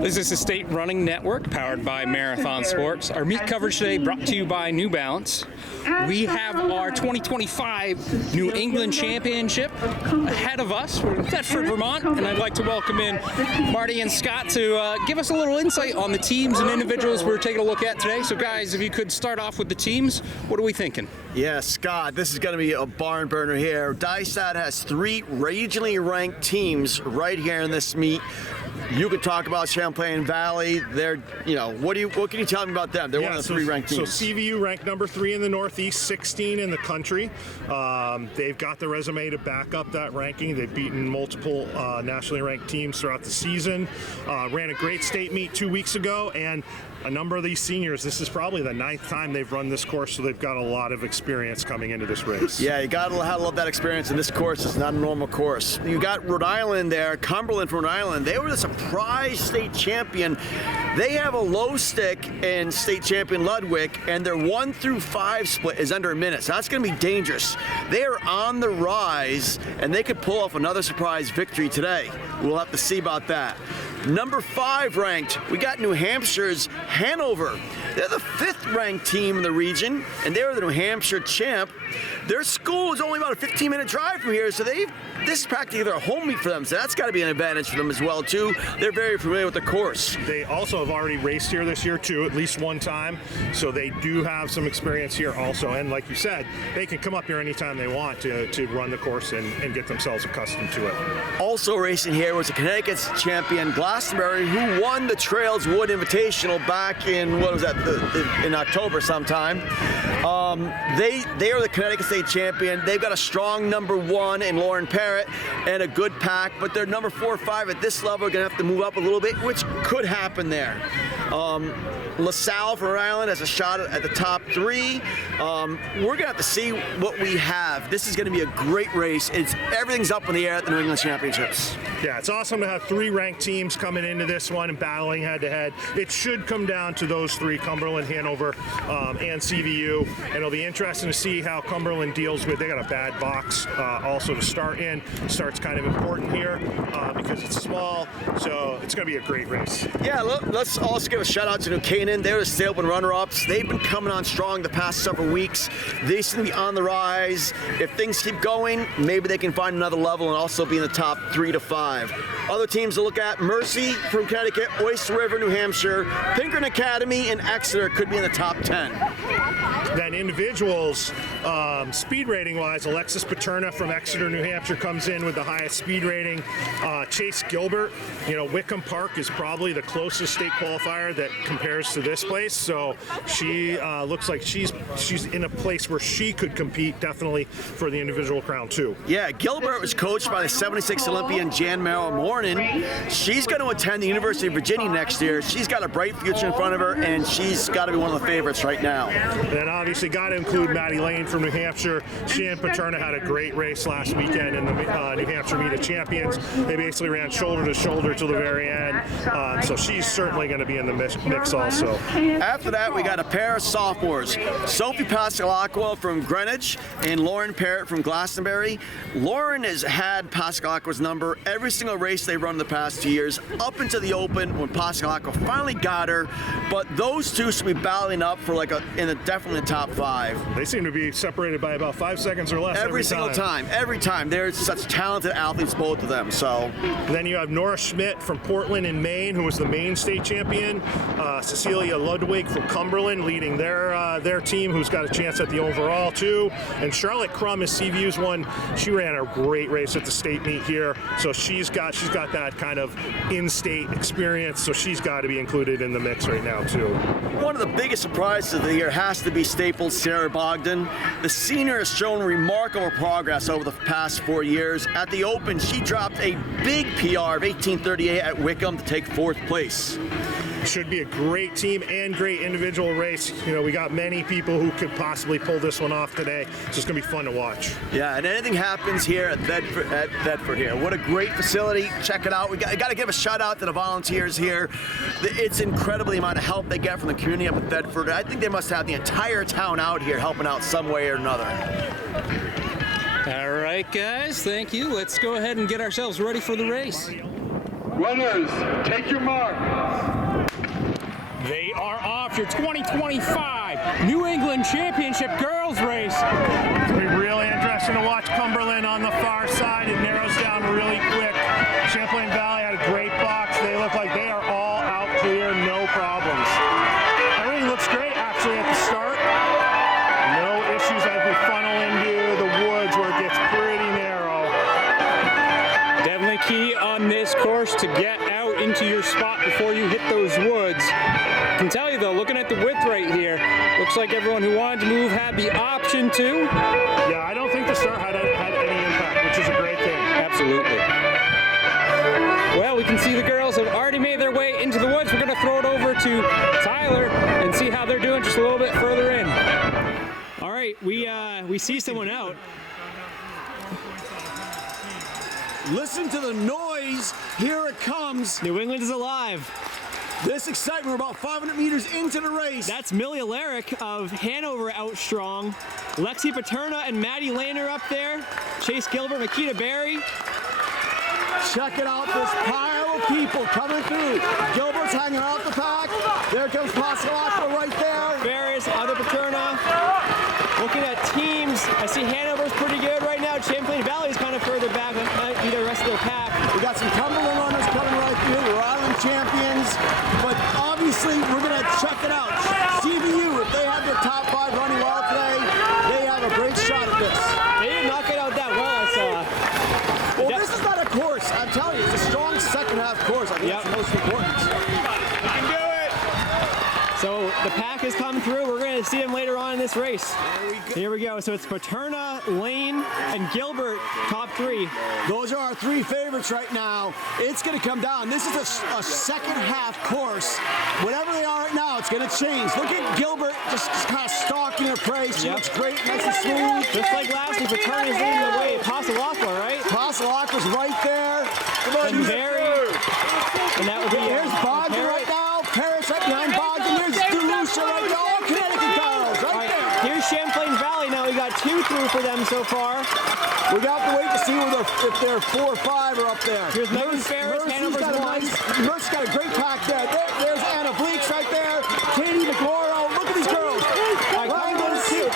This is the State Running Network, powered by Marathon Sports. Our meet coverage today brought to you by New Balance. We have our 2025 New England Championship ahead of us. We're in Thetford, Vermont, and I'd like to welcome in Marty and Scott to give us a little insight on the teams and individuals we're taking a look at today. So guys, if you could start off with the teams, what are we thinking? Yeah, Scott, this is going to be a barn burner here. DISAT has 3 regionally ranked teams right here in this meet. You could talk about Champlain Valley. They're, what can you tell me about them? They're one of the 3 ranked teams. So CVU ranked number 3 in the Northeast, 16 in the country. They've got the resume to back up that ranking. They've beaten multiple nationally ranked teams throughout the season. Ran a great state meet 2 weeks ago, and a number of these seniors, this is probably the 9th time they've run this course, so they've got a lot of experience coming into this race. Yeah, you gotta love that experience in this course. It's not a normal course. You got Rhode Island there, Cumberland from Rhode Island. They were the surprise state champion. They have a low stick in state champion Ludwig, and their 1 through 5 split is under a minute, so that's gonna be dangerous. They are on the rise, and they could pull off another surprise victory today. We'll have to see about that. Number 5 ranked, we got New Hampshire's Hanover. They're the 5th ranked team in the region, and they're the New Hampshire champ. Their school is only about a 15-minute drive from here, so this is practically their home meet for them, so that's got to be an advantage for them as well, too. They're very familiar with the course. They also have already raced here this year, too, at least one time, so they do have some experience here also, and like you said, they can come up here anytime they want to run the course and get themselves accustomed to it. Also racing here was a Connecticut's champion, Glastonbury, who won the Trails Wood Invitational back in, in October sometime. They are the Connecticut State champion. They've got a strong number 1 in Lauren Parrott and a good pack, but they're number 4 or 5 at this level are going to have to move up a little bit, which could happen there. LaSalle from Rhode Island has a shot at the top 3. We're going to have to see what we have. This is going to be a great race. Everything's up in the air at the New England Championships. Yeah, it's awesome to have 3 ranked teams coming into this one and battling head-to-head. It should come down to those 3, Cumberland, Hanover, and CVU. And it'll be interesting to see how Cumberland deals with, they got a bad box also to start in. Start's kind of important here because it's small, so it's going to be a great race. Yeah, let's also give a shout out to New Canaan. They're the state open runner-ups. They've been coming on strong the past several weeks. They seem to be on the rise. If things keep going, maybe they can find another level and also be in the top 3 to 5. Other teams to look at, Mercy from Connecticut, Oyster River, New Hampshire, Pinkerton Academy in Exeter could be in the top 10. Then individuals, speed rating-wise, Alexis Paterna from Exeter, New Hampshire comes in with the highest speed rating. Chase Gilbert, Wickham Park is probably the closest state qualifier that compares to this place, so she looks like she's in a place where she could compete definitely for the individual crown too. Yeah, Gilbert was coached by the 76 Olympian Jan Merrill Morning. She's going to attend the University of Virginia next year. She's got a bright future in front of her, and she's got to be one of the favorites right now. And obviously got to include Maddie Lane from New Hampshire. She and Paterna had a great race last weekend in the New Hampshire Meet of Champions. They basically ran shoulder to shoulder till the very end, so she's certainly going to be in the mix also. After that, we got a pair of sophomores, Sophie Pascalacqua from Greenwich and Lauren Parrott from Glastonbury. Lauren has had Pascalacqua's number every single race they've run in the past 2 years, up into the open when Pascalacqua finally got her, but those two should be battling up for definitely the top 5. They seem to be separated by about 5 seconds or less every single time. Every time. They're such talented athletes, both of them. So then you have Nora Schmidt from Portland in Maine, who was the Maine state champion. Cecilia Ludwig from Cumberland leading their team, who's got a chance at the overall too. And Charlotte Crum is CVU's one. She ran a great race at the state meet here, so she's got that kind of in-state experience. So she's got to be included in the mix right now too. One of the biggest surprises of the year has to be Staples' Sarah Bogdan. The senior has shown remarkable progress over the past 4 years. At the Open, she dropped a big PR of 18:38 at Wickham to take 4th place. Should be a great team and great individual race. We got many people who could possibly pull this one off today, so it's going to be fun to watch. Yeah, and anything happens here at Thetford here. What a great facility. Check it out. We got to give a shout out to the volunteers here. It's incredible the amount of help they get from the community up at Thetford. I think they must have the entire town out here helping out some way or another. All right, guys, thank you. Let's go ahead and get ourselves ready for the race. Runners, take your mark. They are off. Your 2025 New England Championship girls race. It's going to be really interesting to watch Cumberland on the far side. It narrows down really quick. Champlain Valley had a great box. They look like they are all out clear, no problems. Everything looks great actually at the start. No issues as we funnel into the woods where it gets pretty narrow. Definitely key on this course to get out into your spot before you hit those woods. I can tell you though, looking at the width right here, looks like everyone who wanted to move had the option to. Yeah, I don't think the start had any impact, which is a great thing. Absolutely. Well, we can see the girls have already made their way into the woods. We're going to throw it over to Tyler and see how they're doing just a little bit further in. All right, we see someone out. Listen to the noise. Here it comes. New England is alive. This excitement. We're about 500 meters into the race. That's Millie Alaric of Hanover out strong. Lexi Paterna and Maddie Lane are up there. Chase Gilbert, Makita Berry. Check it out, this pile of people coming through. Gilbert's hanging out the pack. There comes Pascalacqua right there. Ferris, Ada Paterna. Looking at teams, I see Hanover's pretty good right now. Champlain Valley's kind of further back than the rest of their pack. We got some Cumberland runners coming right through. We're Island champions. But obviously, we're going to check it out. CVU, if they have their top 5 running well today, they have a great shot at this. They didn't knock it out that well, I saw. Well, this is not a course. I'm telling you, it's a strong second half course. I think that's the most important. So the pack has come through. We're going to see them later on in this race. Here we go. So it's Paterna, Lane, and Gilbert, top 3. Those are our 3 favorites right now. It's going to come down. This is a second half course. Whatever they are right now, it's going to change. Look at Gilbert just kind of stalking her prey. She looks great, nice and smooth. Just like last week, Paterna's leading the way. Pascalacqua, right? Pascalacqua's right there. Come on, And Berry. And that would be Here's Bogdan right now. Paris right behind Bogdan. Here's DeLucia right there. All Connecticut girls right there. Here's Champlain Valley now. We got 2 through for them so far. We got to wait to see if they're 4 or 5 are up there. Here's Megan Ferris, Hanover's one. Mercy's got a great pack there. There's Anna Bleeks right there. Katie McLauro. Look at these girls.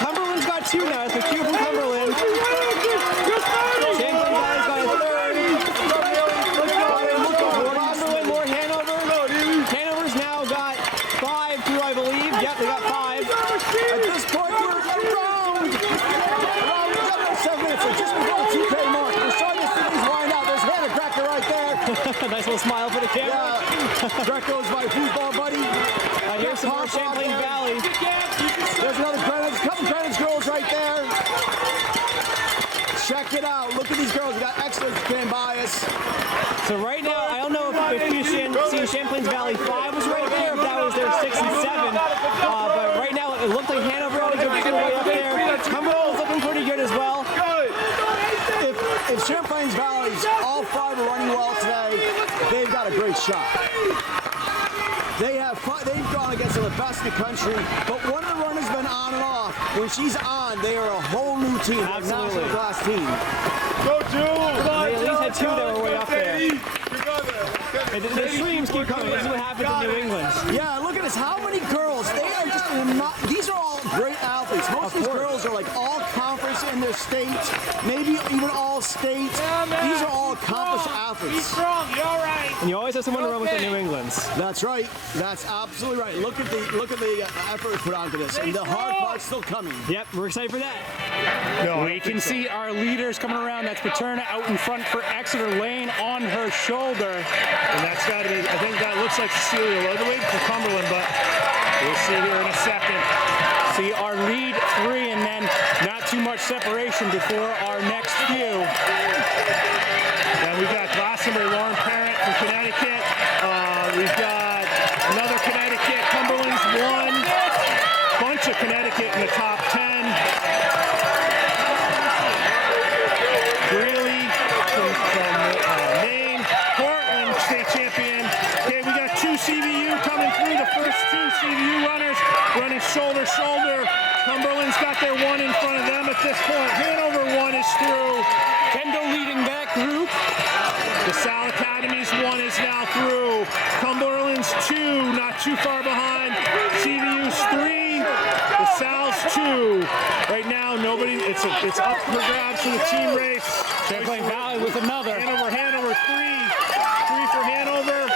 Cumberland's got 2 now. It's the 2 from Cumberland. Champlain Valley's got a 3rd. Cumberland, more Hanover. Hanover's now got 5 through, I believe. Yep, they got 5. At this point, we're around 7 minutes. We're just before the 2K mark. We're starting to see these wind out. There's Hannah Greco right there. Nice little smile for the camera. Yeah, Greco's my football buddy. Here's some more Champlain Valley. There's another Greenwich, couple Greenwich girls right there. Check it out. Look at these girls. We got excellent fan bias. So right now, I don't know if you see Champlain's Valley 5 was right there, if that was their 6 and 7. But right now, it looked like Hanover had a good field way up there. Cumberland's looking pretty good as well. If Champlain's Valley's all 5 are running well today, they've got a great shot. They've gone against some of the best in the country, but one of the runners been on and off. When she's on, they are a whole new team. Absolutely. National class team. Go, Jules! They at least had 2 that were way up there. And the streams keep coming. This is what happens in New England. Yeah, look at this. How many girls? They are just these are all great athletes. Most of these girls are like all conference in their state, maybe even all state. These are all accomplished athletes. Strong, you're all right. And you always have someone to run with the New Englands. That's right. That's absolutely right. Look at the effort put onto this, and the hard part's still coming. Yep, we're excited for that. We can see our leaders coming around. That's Paterna out in front for Exeter, Lane on her shoulder. And that's got to be, I think that looks like Cecilia Ludwig from Cumberland, but we'll see here in a second. See our lead 3 and then not too much separation before our next few. And we've got Glastonbury, Lauren Parent from Connecticut. We've got another Connecticut, Cumberland's 1. Bunch of Connecticut in the top 10. Greeley from Maine. Portland, state champion. Okay, we got 2 CVU coming through the first this. Two CVU runners running shoulder to shoulder. Cumberland's got their one in front of them at this point. Hanover one is through. Kendall leading that group. The Sal Academy's one is now through. Cumberland's two, not too far behind. CVU's three. The Sal's two. Right now, nobody. It's up for grabs for the team race. Champlain Valley with another. Hanover three. Three for Hanover.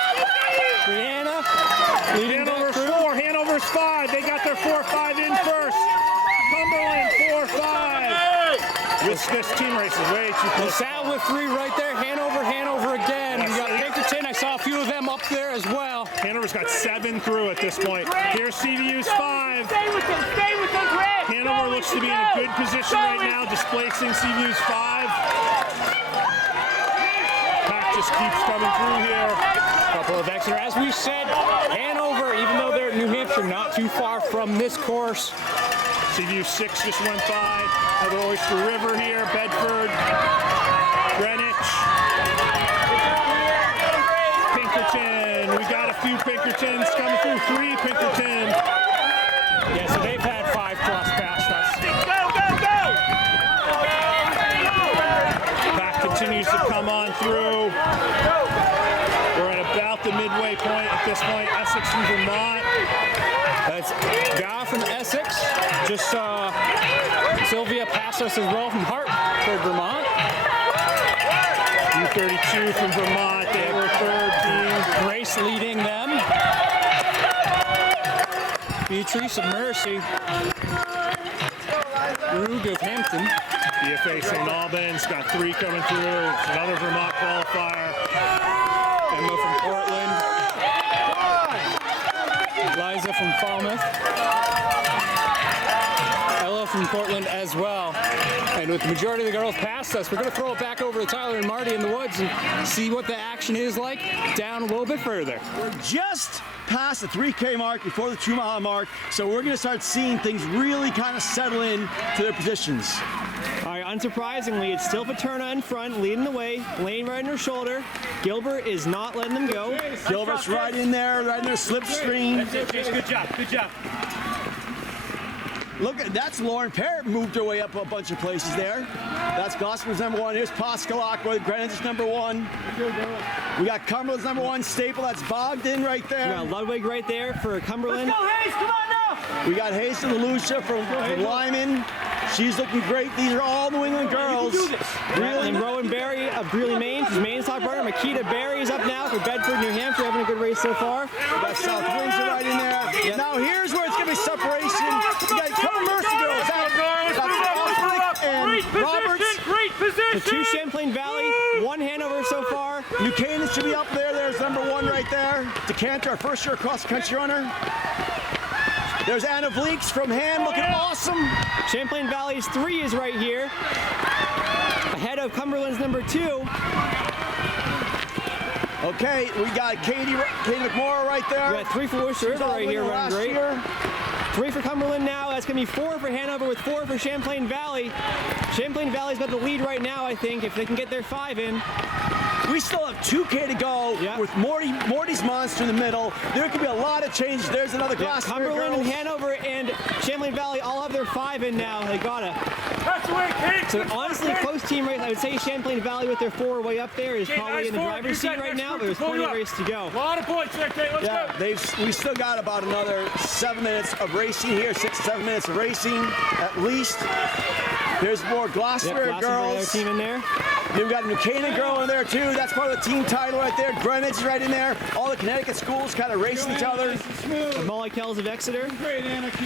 Brianna leading Hanover's that group. four. Hanover's five. They got their 4-5 in first. Cumberland 4-5. This team race is way too close. LaSalle with three right there. Hanover again. We got Pinkerton. I saw a few of them up there as well. Hanover's got 7 through at this point. Here's CVU's 5. Stay with them, Greg. Hanover looks to be in a good position right now, displacing CVU's 5. Pack just keeps coming through here. Couple of extra. As we said, Hanover, even though they're in New Hampshire, not too far from this course. CVU 6 just went by. Another Oyster River here, Bedford, Greenwich, Pinkerton. We got a few Pinkertons coming through. 3 Pinkerton. Yeah, so they've had 5+ past us. Pack continues to come on through. We're at about the midway point at this point. Essex and Vermont. That's guy from Essex. Just Sylvia passed us as well from Hartford, Vermont. U32 from Vermont. They were third team. Grace leading them. Beatrice of Mercy. Rug of Hampton. BFA St. Albans got 3 coming through. It's another Vermont qualifier. Emma from Portland. Liza from Falmouth. Ella from Portland as well. And with the majority of the girls past us, we're going to throw it back over to Tyler and Marty in the woods and see what the action is like down a little bit further. We're just past the 3K mark before the 2-mile mark, so we're going to start seeing things really kind of settle in to their positions. All right, unsurprisingly, it's still Paterna in front, leading the way. Lane right on her shoulder. Gilbert is not letting them go. Gilbert's right in there slipstream. Good job. Look, that's Lauren Parrott moved her way up a bunch of places there. That's Gossamer's number 1. Here's Pascalak with Greenwich's number 1. We got Cumberland's number 1 staple. That's Bogdan right there. We got Ludwig right there for Cumberland. Let's go, Hayes. Come on now. We got Hayes and Lucia from Lyman. She's looking great. These are all New England girls. And Rowan Berry of Greeley, Maine. She's Maine's top runner. Makita Berry is up now for Bedford, New Hampshire, having a good race so far. We got South Windsor right in there. Yep. Now here's where it's going to be separation. We got Cover Mercy girls. That's and Roberts. Great position. The 2 Champlain Valley, 1 Hanover so far. New Canaan should be up there. There's number 1 right there. Decanter, our first year cross-country runner. There's Anna Vleeks from Ham looking awesome. Champlain Valley's 3 is right here, ahead of Cumberland's number 2. Okay, we got Katie McMorrow right there. We got 3 for Worcester River right here, running great. Year. 3 for Cumberland now. That's going to be 4 for Hanover with 4 for Champlain Valley. Champlain Valley's got the lead right now, I think, if they can get their 5 in. We still have 2K to go with Morty's monster in the middle. There could be a lot of changes. There's another glass. Cumberland and Hanover and Champlain Valley all have their 5 in now. They got it. That's the way, Kate. So honestly, close team race. I would say Champlain Valley with their 4 way up there is probably in the driver's seat right now, but there's plenty of race to go. A lot of points there, Kate. Let's go. We still got about another 7 minutes of racing here, 6 or 7 minutes of racing at least. There's more Glastonbury girls. Team in there. Then we got a New Canaan girl in there too. That's part of the team title right there. Greenwich is right in there. All the Connecticut schools kind of racing each other. The Molly Kells of Exeter.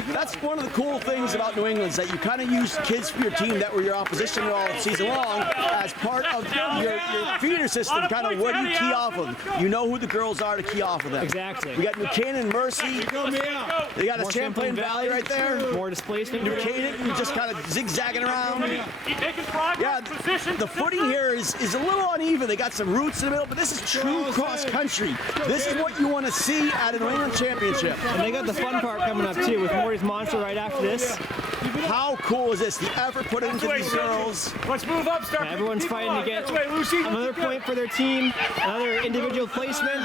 That's one of the cool things about New England is that you kind of use kids for your team that were your opposition all season long as part of your feeder system. Kind of what do you key off of? You know who the girls are to key off of them. Exactly. We got New Canaan, Mercy. They got a Champlain Valley right there. More displacement. New Canaan just kind of zigzagging around. Keep making progress. Yeah, the footing here is a little uneven. They got some roots in the middle, but this is true cross country. This is what you want to see at a New England Championship. And they got the fun part coming up too with Morty's monster right after this. How cool is this? The effort put into these girls. Let's move up, start. Everyone's fighting to get another point for their team, another individual placement.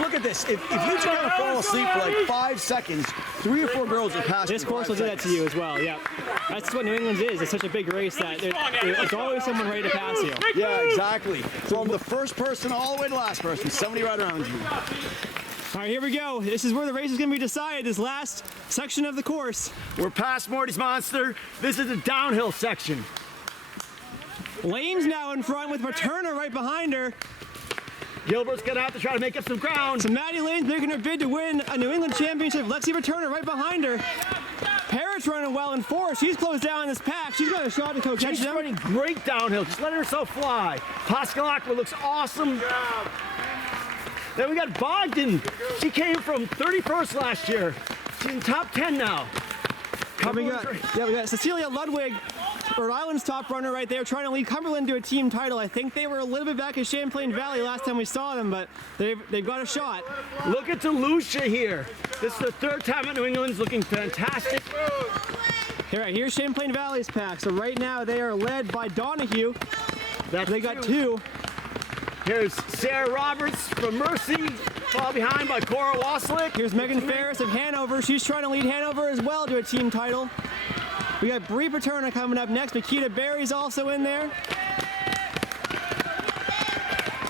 Look at at this. If you try to fall asleep for like 5 seconds, 3 or 4 girls will pass you. This course will do that to you as well, yeah. That's what New England's is. It's such a big race that there's always someone ready to pass you. Yeah, exactly. From the first person all the way to the last person, somebody right around you. All right, here we go. This is where the race is going to be decided, this last section of the course. We're past Morty's Monster. This is the downhill section. Lane's now in front with Materna right behind her. Gilbert's gonna have to try to make up some ground. So Maddie Lane's making her bid to win a New England championship. Lexi Materna right behind her. Parrott's running well in fourth. She's closed down in this pack. She's got a shot to go catch She's them. running great downhill, just letting herself fly. Pascalakwa looks awesome. Then we got Bogdan. She came from 31st last year. She's in top 10 now. We got Cecilia Ludwig, Rhode Island's top runner right there, trying to lead Cumberland to a team title. I think they were a little bit back at Champlain Valley last time we saw them, but they've got a shot. Look at Delucia here. This is the third time at New England's looking fantastic. Here's Champlain Valley's pack. So right now they are led by Donahue. They got 2. Here's Sarah Roberts from Mercy, followed behind by Cora Waslick. Here's Megan Ferris of Hanover. She's trying to lead Hanover as well to a team title. We got Bree Paterna coming up next. Makita Berry's also in there.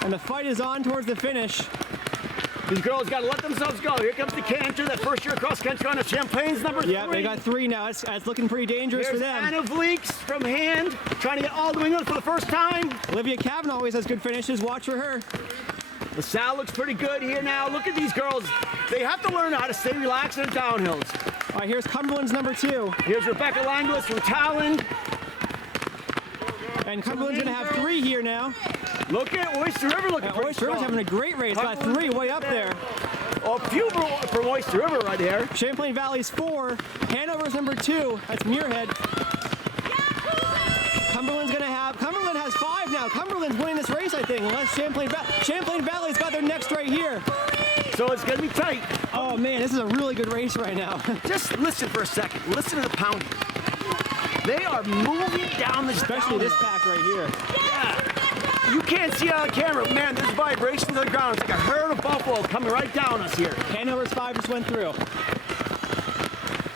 And the fight is on towards the finish. These girls got to let themselves go. Here comes the canter, that first year cross country on the Champlain's number 3. Yeah, they got 3 now. It's looking pretty dangerous for them. Anna Vleeks from Hand, trying to get all New England for the first time. Olivia Kavanaugh always has good finishes. Watch for her. LaSalle looks pretty good here now. Look at these girls. They have to learn how to stay relaxed in the downhills. All right, here's Cumberland's number 2. Here's Rebecca Langlis from Talon. And Cumberland's going to have 3 here now. Look at Oyster River looking pretty Oyster River's strong. having a great race. Got 3 way up there. A few from Oyster River right there. Champlain Valley's 4. Hanover's number 2. That's Muirhead. Cumberland has 5 now. Cumberland's winning this race, I think, unless Champlain Valley's got their next right here. So it's going to be tight. Oh, man, this is a really good race right now. Just listen for a second. Listen to the pounding. They are moving down the Especially this pack right here. You can't see it on camera. Man, there's vibrations on the ground. It's like a herd of buffalo coming right down us here. Hanover's 5 just went through.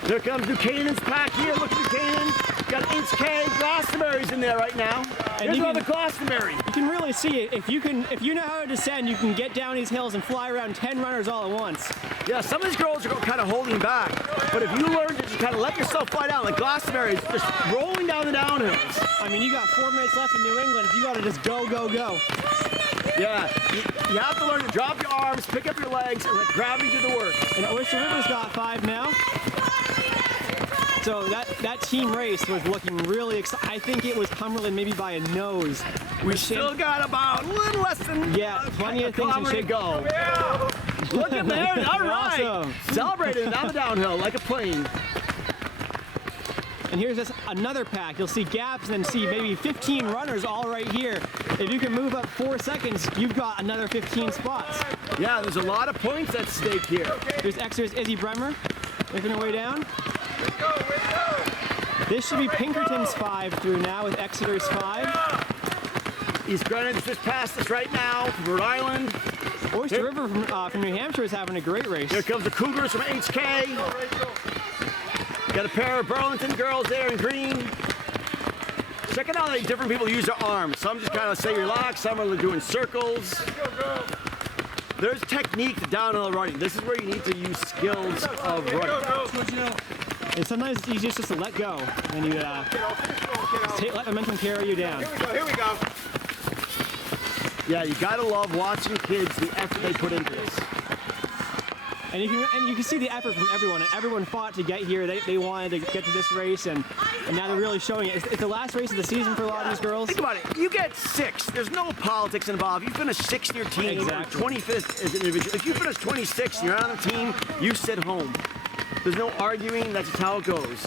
There comes Buchanan's pack here. Look at Buchanan. Got Inch K. Glastonbury's in there right now. And Here's another Glastonbury. You can really see it. If you know how to descend, you can get down these hills and fly around 10 runners all at once. Yeah, some of these girls are kind of holding back. But if you learn to just kind of let yourself fly down, like Glastonbury's just rolling down the downhills. I mean, you got 4 minutes left in New England. You got to just go, go, go. Yeah, you have to learn to drop your arms, pick up your legs, and let gravity do the work. And Oyster River's got 5 now. So that team race was looking really exciting. I think it was Cumberland maybe by a nose. We still got about a little less than plenty of things to go. Look at there, all right. Awesome. Celebrating down the downhill like a plane. And here's just another pack. You'll see gaps and then see maybe 15 runners all right here. If you can move up 4 seconds, you've got another 15 spots. Yeah, there's a lot of points at stake here. There's Exeter's Izzy Bremer making her way down. This should be Pinkerton's 5 through now with Exeter's 5. East Greenwich just passed us right now from Rhode Island. Oyster River from New Hampshire is having a great race. Here comes the Cougars from HK. Got a pair of Burlington girls there in green. Check out how different people use their arms. Some just kind of stay relaxed, some are doing circles. There's technique to downhill running. This is where you need to use skills of running. And sometimes it's easiest just to let go, and you let momentum carry you down. Here we go. Yeah, you gotta love watching kids, the effort they put into this. And you can see the effort from everyone. Everyone fought to get here. They wanted to get to this race, and now they're really showing it. It's the last race of the season for a lot of these girls. Think about it. You get 6th. There's no politics involved. You finish 6th in your team. Exactly. You're 25th as an individual. If you finish 26th and you're on the team, you sit home. There's no arguing. That's just how it goes.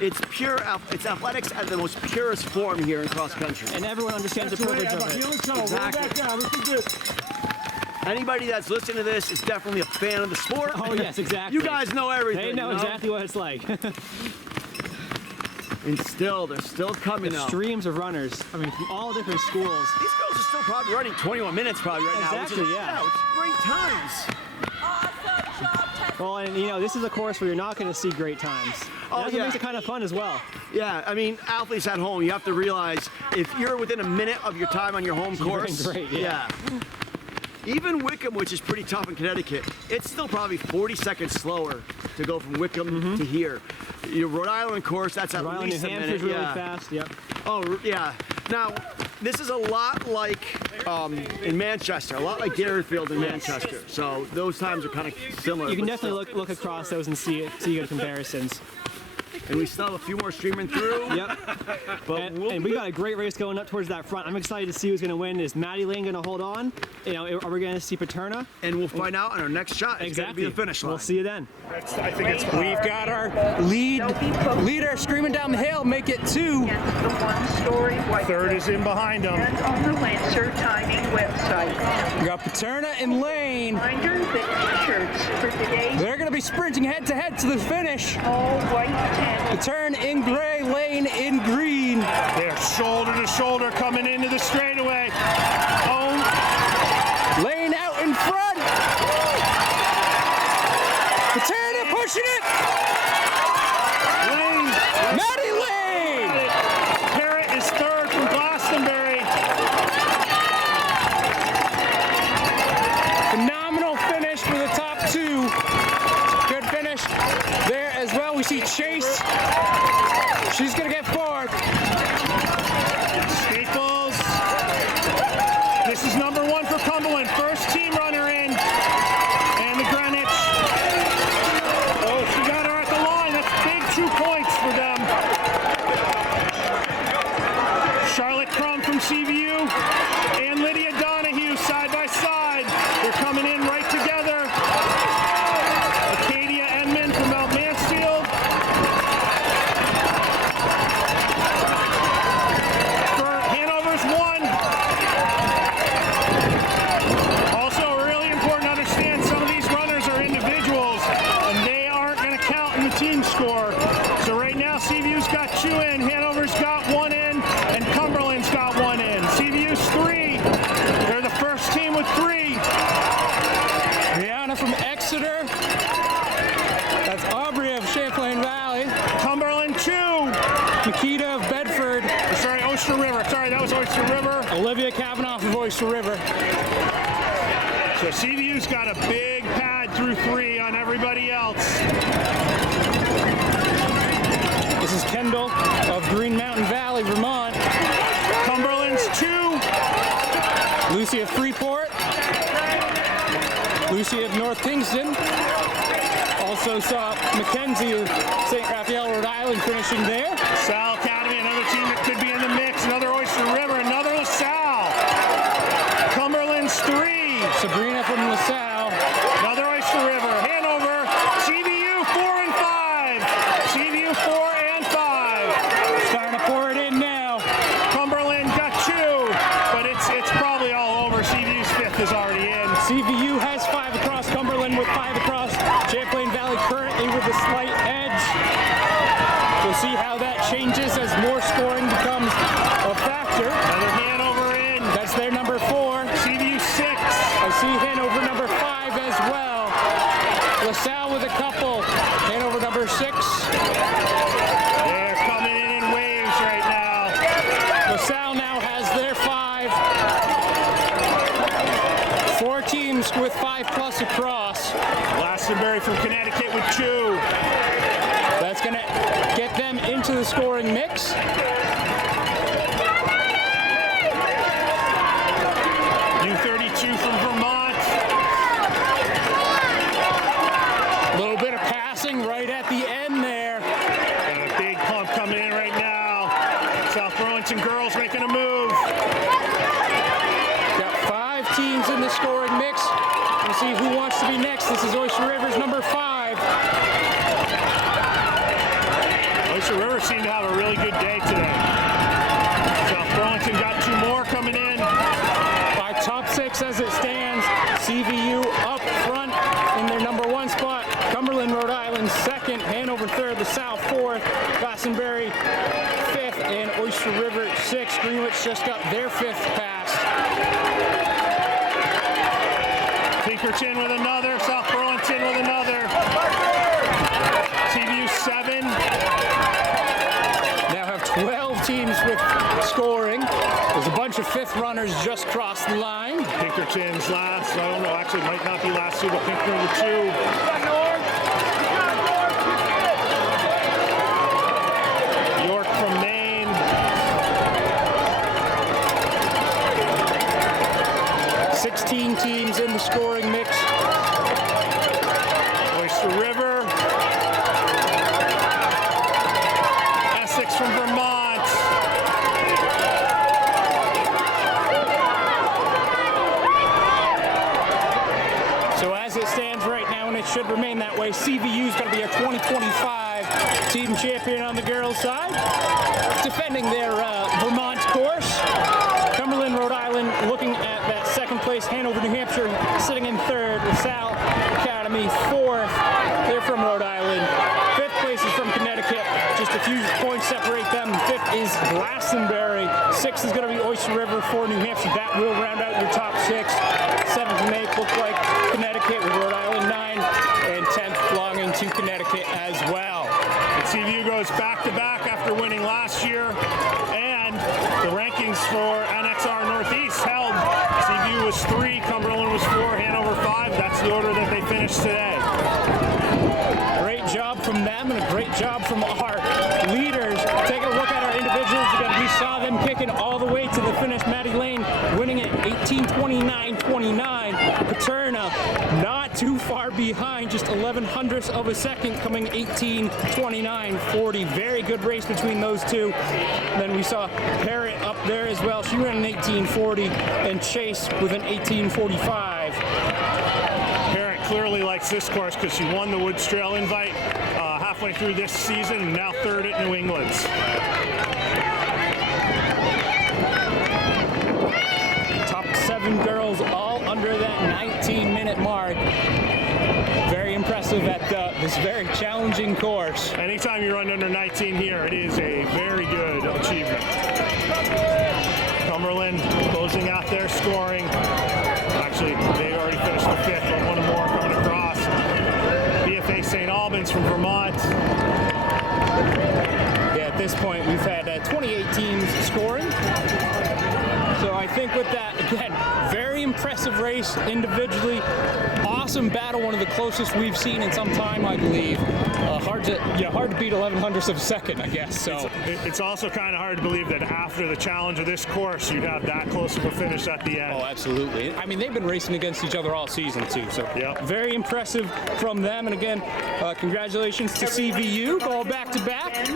It's pure. It's athletics at the most purest form here in cross country. And everyone understands the privilege of it. Exactly. Anybody that's listening to this is definitely a fan of the sport. Oh yes, exactly. You guys know everything. They know exactly what it's like. And still, they're still coming up. Streams of runners. I mean, from all different schools. These girls are still probably running 21 minutes probably right now. Exactly, Which is, yeah. which is great times. Well, and this is a course where you're not going to see great times. Oh, That's what makes it kind of fun as well. Yeah, I mean, athletes at home, you have to realize if you're within a minute of your time on your home course, doing great, yeah. Even Wickham, which is pretty tough in Connecticut, it's still probably 40 seconds slower to go from Wickham to here. Your Rhode Island course, that's at Rhode Island, least New a Hampshire's minute. really Yeah. fast. Yep. Oh, yeah. Now, this is a lot like in Manchester, a lot like Deerfield in Manchester. So those times are kind of similar. You can but definitely still. look across those and see good comparisons. And we still have a few more streaming through. Yep. But And we got a great race going up towards that front. I'm excited to see who's going to win. Is Maddie Lane going to hold on? Are we going to see Paterna? And we'll find out on our next shot. It's going to be the finish line. We'll see you then. I think it's We've got our leader screaming down the hill, make it 2. The one-story white third is in behind them. and on the Lancer timing website. We got Paterna and Lane. Reminder that t-shirts for today's They're going to be sprinting head to head to the finish. all white tent Paterna in gray, Lane in green. They're shoulder to shoulder coming into the straightaway. Oh, Lane out in front. Paterna pushing it. Lane. Maddie Lane. Parrott is third from Glastonbury. Phenomenal finish for the top 2. Good finish there as well. We see Chase. She's going to get 4th. Staples. This is number 1 for Cumberland. First team runner in. And the Greenwich. Oh, she got her at the line. That's big 2 points for them. Charlotte Crum from CVU and Lydia Donahue side by side. They're coming in right together. Acadia Enman from Mount Mansfield. For Hanover's 1. Also, really important to understand some of these runners are individuals and they aren't going to count in the team score. So right now CVU's got 2 in, Hanover's got 1 in, and Cumberland's got 1 in. CVU's 3. They're the first team with 3. Brianna from Exeter. That's Aubrey of Champlain Valley. Cumberland 2. Makita of Bedford. Sorry, Oyster River. Sorry, that was Oyster River. Olivia Kavanaugh of Oyster River. So CVU's got a big pad through 3 on everybody else. This is Kendall of Green Mountain Valley, Vermont. Cumberland's 2. Lucy of Freeport. Lucy of North Kingston. Also saw Mackenzie of St. Raphael, Rhode Island finishing there. LaSalle Academy, another team that could be in the mix. Another Oyster River, another LaSalle. Cumberland's 3. Sabrina from LaSalle. Another Oyster River. Hanover, CVU 4 and 5. CVU 4 and 5. Starting to pour it in now. Cumberland got 2, but it's probably all over. CVU's 5th is already in. CVU has 5 across, Cumberland with 5 across. Champlain Valley currently with a slight edge. We'll see how that changes as more scoring becomes a factor. Another Hanover in. That's their number 4. CVU 6. I see Hanover number 5 as well. LaSalle with a couple. Hanover number 6. They're coming in waves right now. LaSalle now has their 5. 4 teams with 5+ across. Glastonbury from Connecticut with 2. That's going to get them into the scoring mix. U32 from Vermont. A little bit of passing right at the end there. Got a big pump coming in right now. South Burlington girls making a move. Got 5 teams in the scoring mix. We'll see who wants to be next. This is Oyster River's number 5. Oyster River seemed to have a really good day today. South Burlington got 2 more coming in. By top 6 as it stands, CVU up front in their number 1 spot. Cumberland, Rhode Island 2nd, Hanover 3rd, LaSalle 4th, Glastonbury Bliss just got their 5th pass. Pinkerton with another, South Burlington with another. TVU 7. Now have 12 teams with scoring. There's a bunch of 5th runners just crossed the line. Pinkerton's last. I don't know, actually might not be last two, but Pinkerton with 2. York from Maine. Sixteen teams in the scoring mix. Oyster River. Essex from Vermont. So as it stands right now, and it should remain that way, CVU is going to be our 2025 team champion on the girls' side, defending their Vermont course. Cumberland, Rhode Island, looking at that 2nd place. Hanover, New Hampshire, sitting in 3rd. LaSalle Academy, 4th. They're from Rhode Island. 5th place is from Connecticut. Just a few points separate them. 5th is Glastonbury. 6th is going to be Oyster River for New Hampshire. That will round out your top 6. 7th and 8th look like Connecticut with Rhode Island 9, and 10th belonging to Connecticut as well. And CVU goes back-to-back after winning last year, and the rankings for NXR Northeast held. CVU was 3, Cumberland was 4, Hanover 5. That's the order that they finished today. Great job from them and a great job from our leaders. Taking a look at our individuals again, we saw them kicking all the way to the finish. Maddie Lane winning it 18:29.29. Paterna not too far behind, just 11/100ths of a second, coming 18:29.40. Very good race between those two. Then we saw Parrott up there as well. She ran an 18:40, and Chase with an 18:45. Parrott clearly likes this course because she won the Woods Trail invite halfway through this season, and now 3rd at New England's. Top 7 girls all under that 19-minute mark. Very impressive at this very challenging course. Anytime you run under 19 here, it is a very good achievement. Cumberland closing out their scoring. Actually, they already finished the 5th, but one more coming across. BFA St. Albans from Vermont. Yeah, at this point, we've had 28 teams scoring. So I think with that, again, very impressive race individually. Awesome battle, one of the closest we've seen in some time, I believe. Hard to beat 11/100ths of a second, I guess. So it's also kind of hard to believe that after the challenge of this course, you'd have that close of a finish at the end. Oh, absolutely. I mean, they've been racing against each other all season, too. So Yep. Very impressive from them. And again, congratulations to CVU, all back-to-back.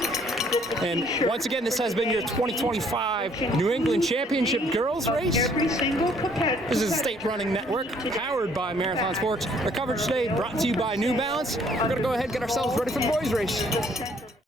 And once again, this has been your 2025 New England Championship Girls Race. Every single coquette. This is the State Running Network, powered by Marathon Sports. Our coverage today brought to you by New Balance. We're going to go ahead and get ourselves ready for the boys' race.